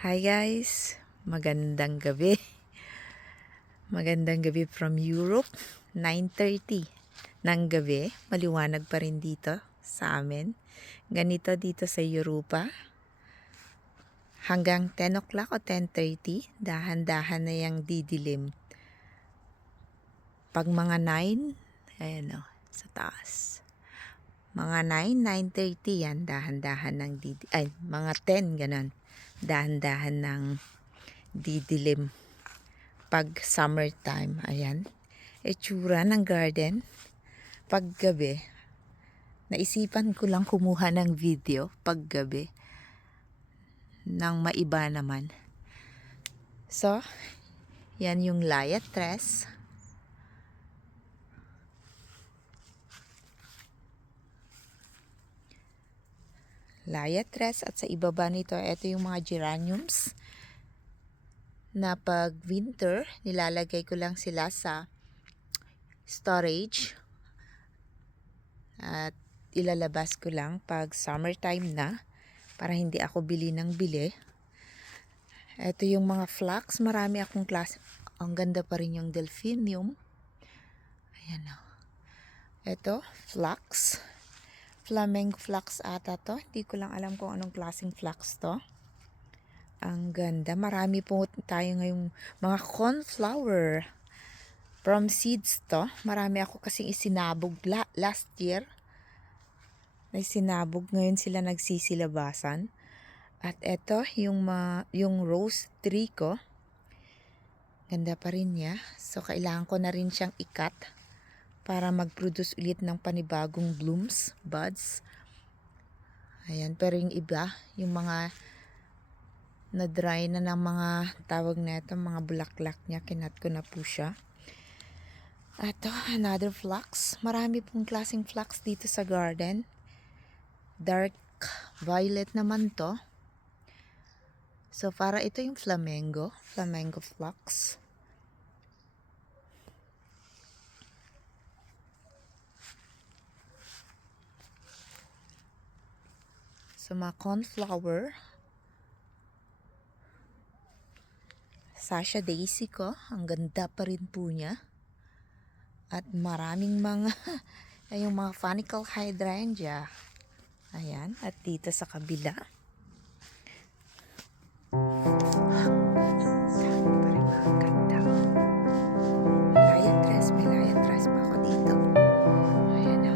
Hi guys, magandang gabi. Magandang gabi from Europe. 9:30 ng gabi. Maliwanag pa rin dito sa amin. Ganito dito sa Europa. Hanggang 10 o'clock o 10:30, dahan-dahan na yung didilim. Pag mga 9, ayan o, sa taas. Mga 9, 9:30 yan, dahan-dahan ng didilim. Ay, mga 10, ganun. Dahan-dahan ng didilim. Pag summertime, ayan. Itsura ng garden. Pag gabi, naisipan ko lang kumuha ng video pag gabi. Nang maiba naman. So, yan yung Liatres. Liatres at sa ibaba nito, ito yung mga geraniums na pag winter, nilalagay ko lang sila sa storage at ilalabas ko lang pag summertime na para hindi ako bili ng bili. Ito yung mga flax, marami akong klase. Ang ganda pa rin yung delphinium. Ayan o. Ito, flax. Flamengo flax ata to. Hindi ko lang alam kung anong klaseng flax to. Ang ganda. Marami po tayo ngayong mga cornflower. From seeds to. Marami ako kasing isinabog last year. May sinabog. Ngayon sila nagsisilabasan. At ito, yung rose tree ko. Ganda pa rin niya. So, kailangan ko na rin siyang ikat para mag-produce ulit ng panibagong blooms, buds. Ayan. Pero yung iba, yung mga na-dry na ng mga tawag na ito, mga bulaklak niya, kinat ko na po siya. Ito, another flax. Marami pong klaseng flax dito sa garden. Dark violet naman to. So, para ito yung flamengo flax. So, mga cornflower. Sasha daisy ko. Ang ganda pa rin po niya. At maraming mga, yung mga funicle hydrangea. Ayan. At dito sa kabila. May liatres pa ako dito. Ayan o.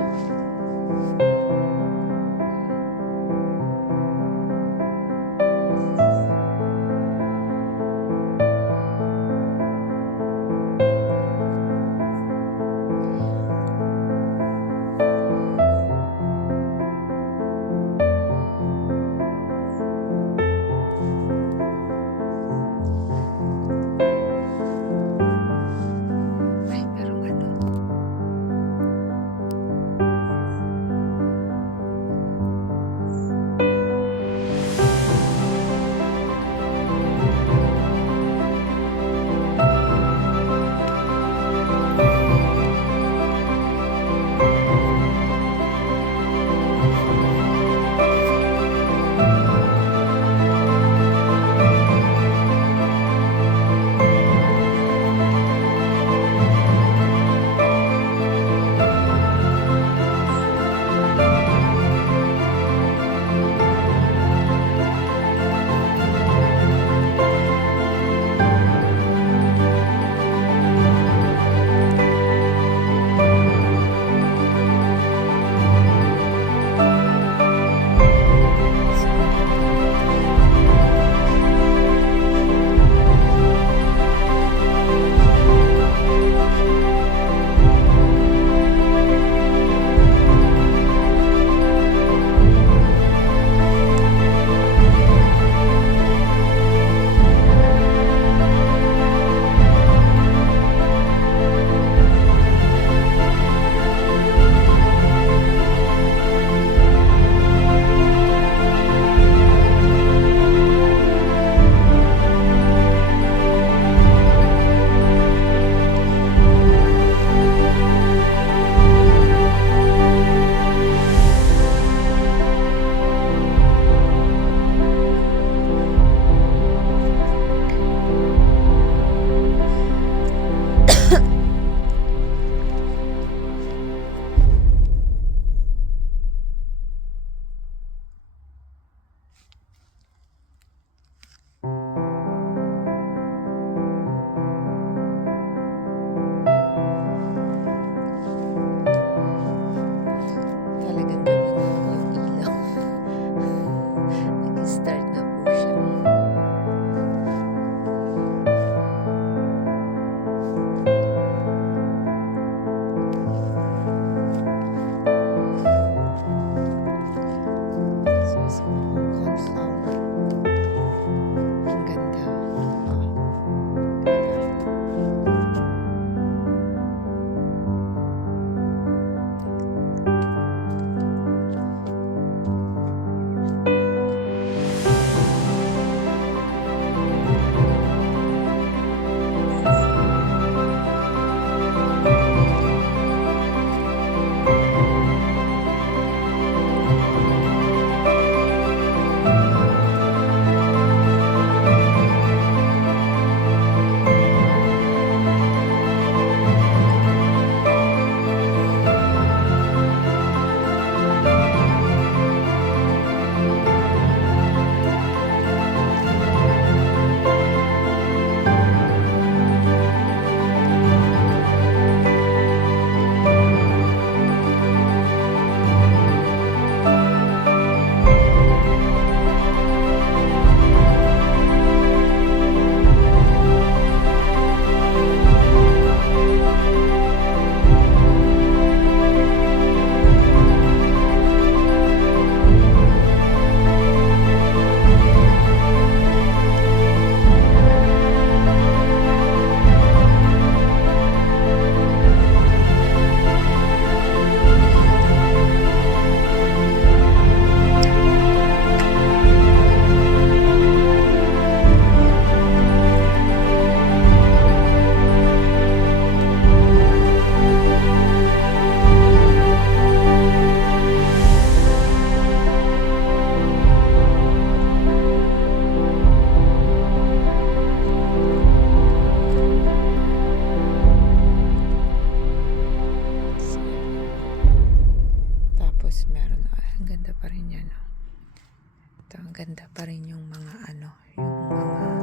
mga ano, yung mga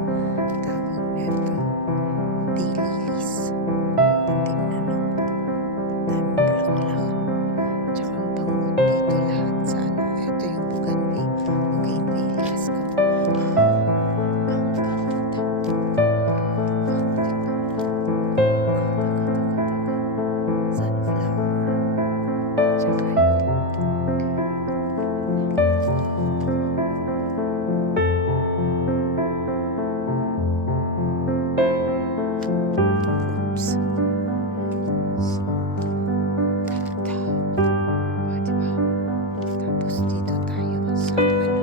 tawag nito, daylilies. Tingnan mo, daming bulaklak. Tsaka ang bango dito lahat sa ano. Ito yung bougainvilleas ko. Ang ganda. Sunflower. Tsaka oops. Ganda. O, diba? Tapos dito tayo sa ano.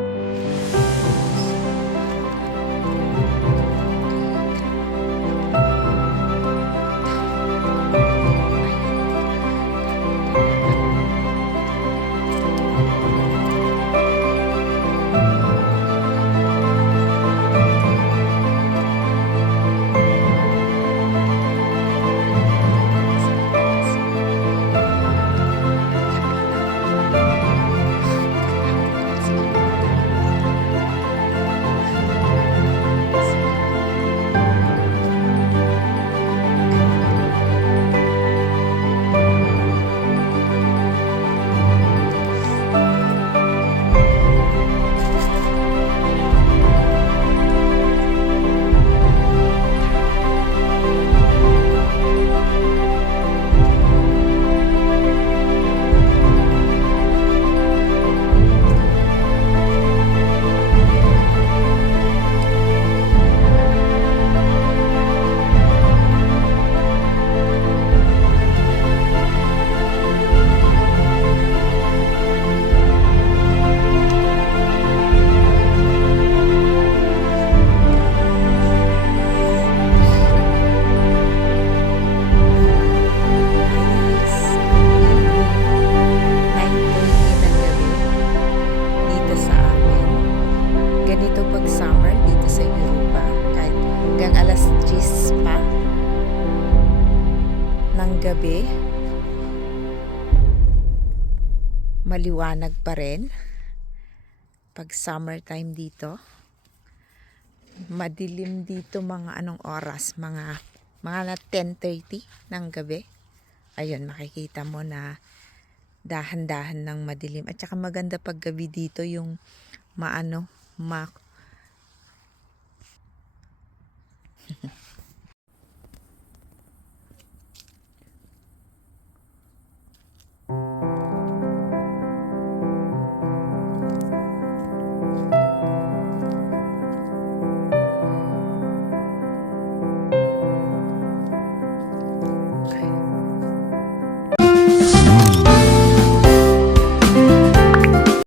Ganito pag summer dito sa Europa, kahit hanggang alas 10 pa ng gabi, maliwanag pa rin. Pag summertime dito, madilim dito mga anong oras, mga 10:30 ng gabi. Ayun, makikita mo na dahan-dahan ng madilim. At saka maganda pag gabi dito yung